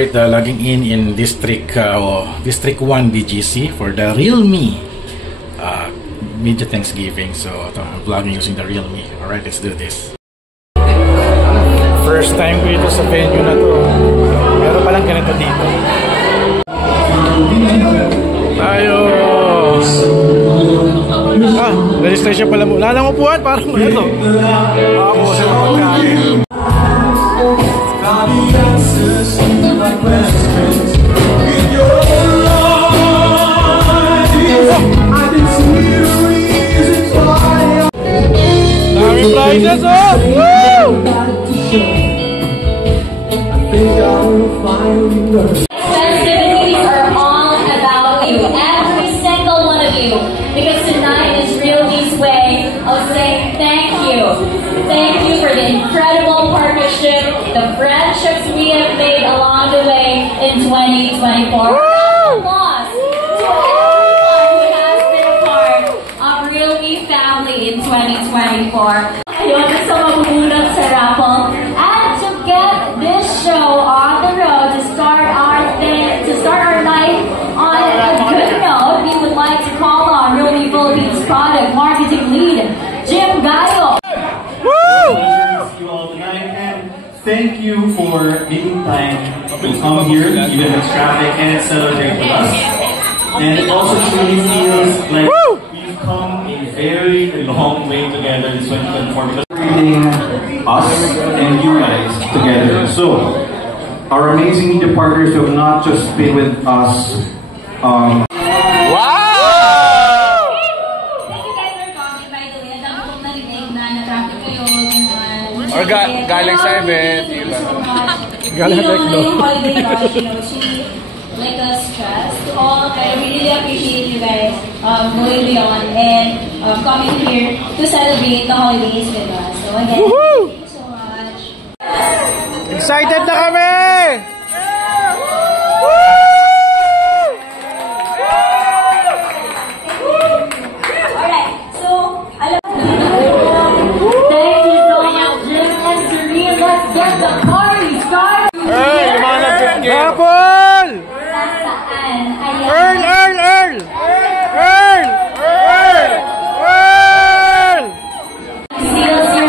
Alright, logging in District 1 BGC for the Realme Media Thanksgiving. So I'm vlogging using the Realme. Alright, let's do this. First time ko ito sa venue na to. Meron palang ganito dito. Tayo! Registration pala mo. Wala nang upuan, parang ito. Ako sa pagkain. Daming prizes, oh! Woo! Festivities are all about you, every single one of you, because tonight is Realme's way of saying thank you. Thank you for the incredible partnership, the friendships we have made along the way in 2024. Applause to everyone who has been part of Realme family in 2024. Ayun, gusto mabubunot sa raffle. And to get this show on the road, to start our night on a good note, we would like to call on Realme Philippines Product Marketing Lead, Jim Gallo. Thank you for making time to come here, even with traffic, and celebrate with us. And it also truly feels like we've come a very long way together this 2024 because everything us and you guys together. So, our amazing media partners who have not just been with us. Or galing sa event, diba? Galing sa Tekno. Like a stress to all, but I really appreciate you guys going beyond and coming here to celebrate the holidays with us. So again, thank you so much. Excited na kami! Alright, so alam thank you so much, Jim and Serene. Let's get the party started. Hey, Apple! Earl!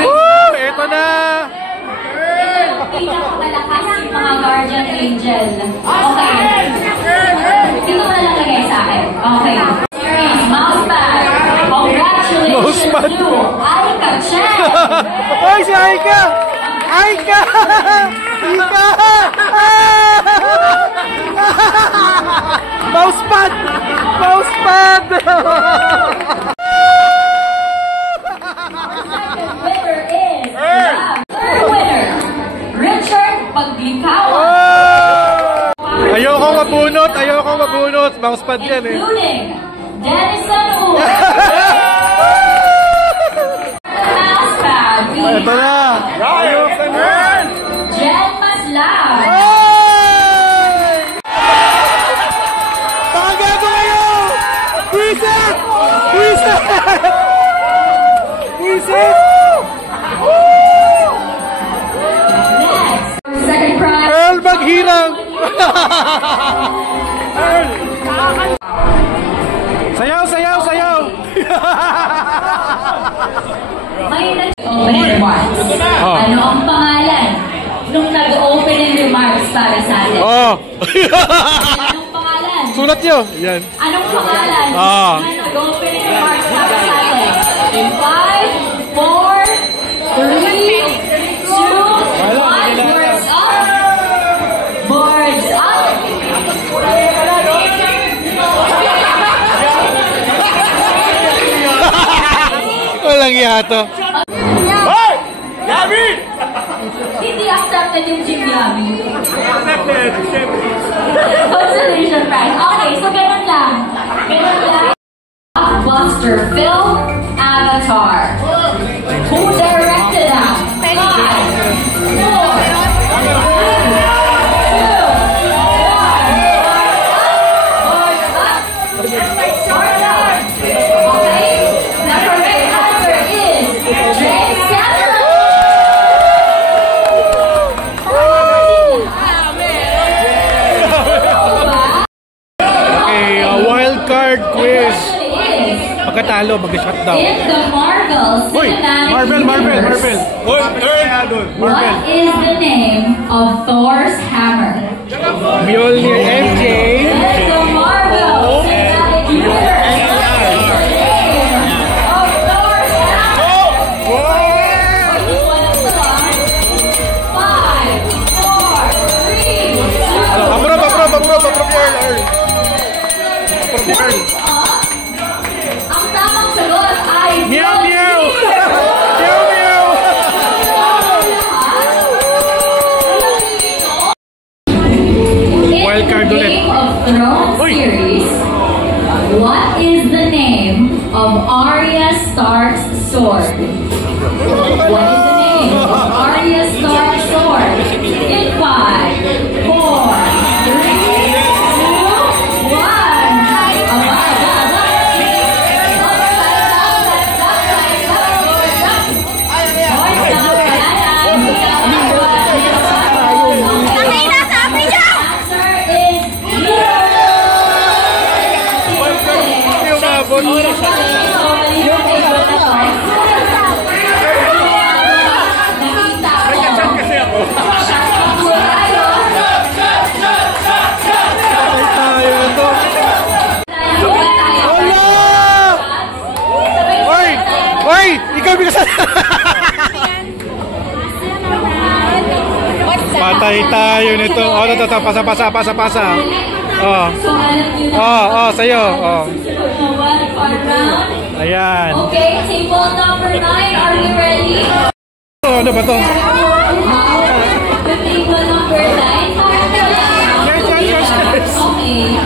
Woo! Ito na! Pinakamalakas yung mga guardian angel. Okay. Dito mo na lang lagay sa akin. Okay. Mousepad. Congratulations Mousepad. to Aika Chen. Hoy, si Aika! Aika! Aika! Mousepad! Mousepad! Winner is third winner, Richard Paglikawan. Ayoko mabunot. Mousepad yan eh. Including Denison Wu. Mousepad. Ito na! Ayos na yan! Jen Maslao. Pakagago kayo! Reset! Next, second prize. Earl Maghirang! Earl! Sayaw! May nag-opening remarks. Ano ang pangalan nung nag-opening remarks para sa atin? Anong pangalan? Sulat nyo! Yan. Anong pangalan nung nag-opening remarks para sa atin? In 5, 4, 3, 2, 1, boards up! Boards up! Walang yato. Hoy! Gabi! Hindi accepted yung Jim Yami. Accepted! Consolation prize. Okay, so ganun lang. Blockbuster film, Avatar. Who directed that? 5, 4, 3, 2, 1. Pagkatalo, mag-shot daw. In the Marvel Uy! Cinematic Marvel! Universe, Marvel! what is the name of Thor's hammer? Mjolnir MJ! In the Marvel Cinematic Universe, what is the name of Thor's hammer? Five, four, three, two, ang tamang sagot ay Meow meow! Meow meow! Wild card ulit. Game of Thrones Uy! series, what is the name of Arya Stark's sword? What is the name of Arya Stark's sword? In 5, 4, 3, 2, 1. Ikaw bigla. Patay tayo nito. Oh, ito, pasa. Oh. Sa'yo. Oh. Ayan. Okay, table number 9, are you ready? Ano ba to? The table number 9. Yes. Okay.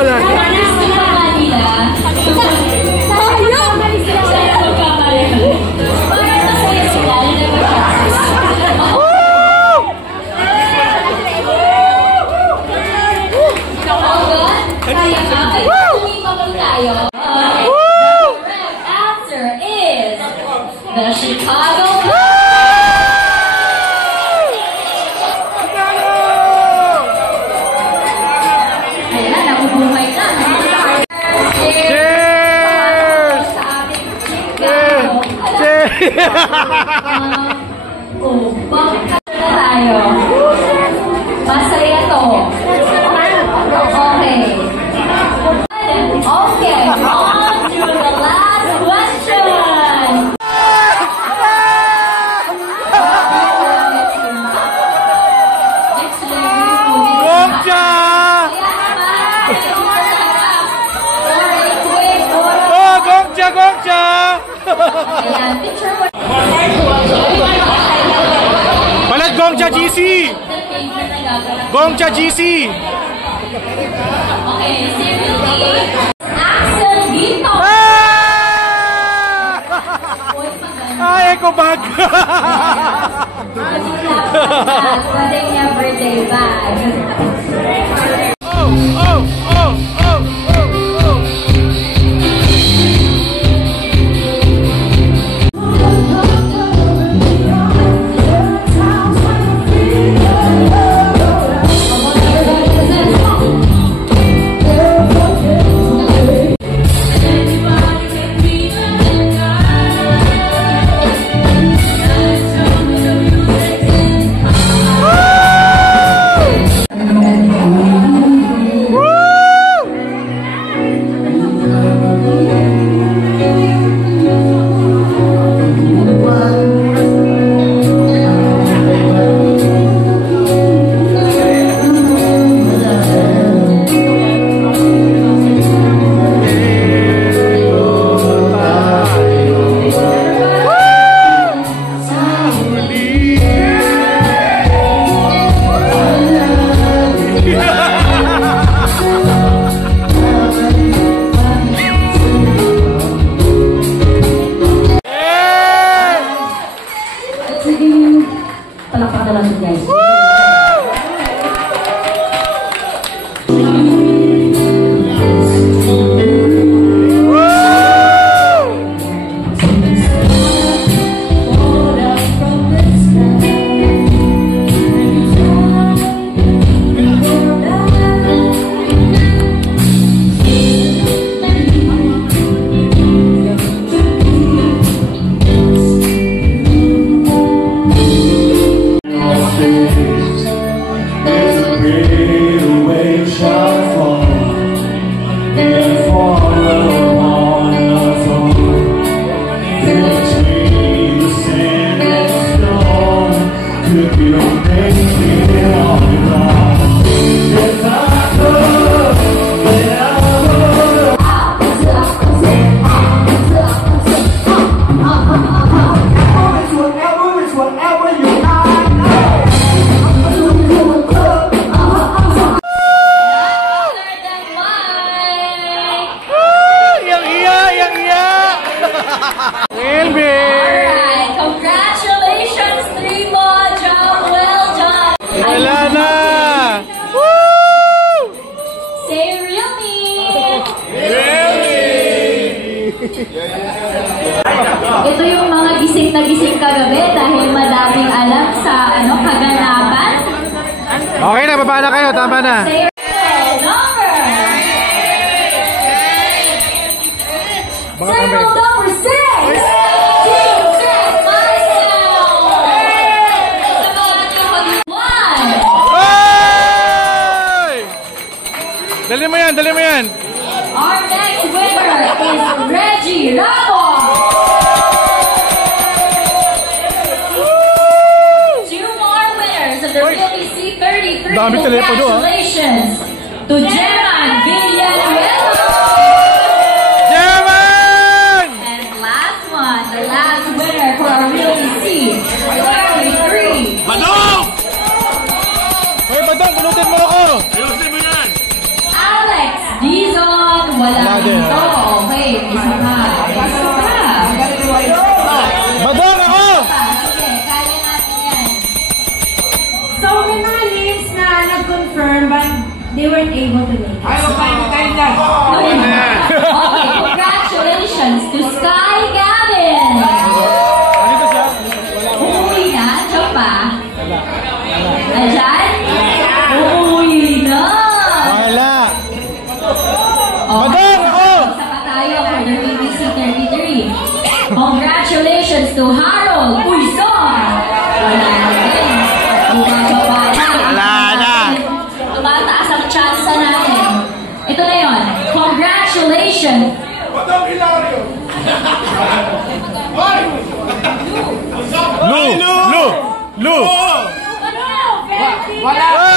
Wala. Gusto pa kanila. Para masaya sila na nag-practice. All good? Kaya ka? Tumipagod tayo. The correct answer is the Chicago Ayan na, nakubuhay na. Cheers! Sa ating Chicago. Bakit na tayo? Masaya to. Okay. Okay, on to the last question. Gongcha! Oh, Gongcha! Balat Gongcha GC! Gongcha GC! Okay, seriously. Axel Vito. Ay, eco bag! Pwede niya birthday bag. Oh! There's a greater wave shall fall and fall upon us all. Between the sand and stone, could you make it on the ground? If I could, then I would. It's whatever you like. Other than Mike. Yang iya. Wilby. Alright, congratulations, Trimo. Job well done. Wala na. Say real me. Ito yung mga gising na gising kagabi dahil madaming alam sa kaganapan. Okay na, baba na kayo. Tama na. Say number. Circle number 6. Team Jack One. Hey! Dali mo yan. Our next winner is Reggie Ramos. 2 more winners of the Really C33. Dami telepono, ah. Congratulations to Jeman Villanueva. German! And last one, the last winner for our Really C33. Badong! Hoy, Badong, punutin mo ako! Ayusin mo yan! Alex Dizon. Wala dito. Okay, isa pa. Badong ako! Sige, kaya natin yan. So, may mga names na nag-confirm but they weren't able to make it. Okay, congratulations to Sky Gavin! Dito siya? Uuwi na? Diyan pa? Ayan? Uuwi na! Wala! Okay, Madam, ako! isa pa tayo for the BBC 33. Congratulations to Harold Uizon! Wala na rin. Bumababa na. Wala na. Tumataas ang chance natin. Ito na yun. Congratulations! Lu! Ano? Wala!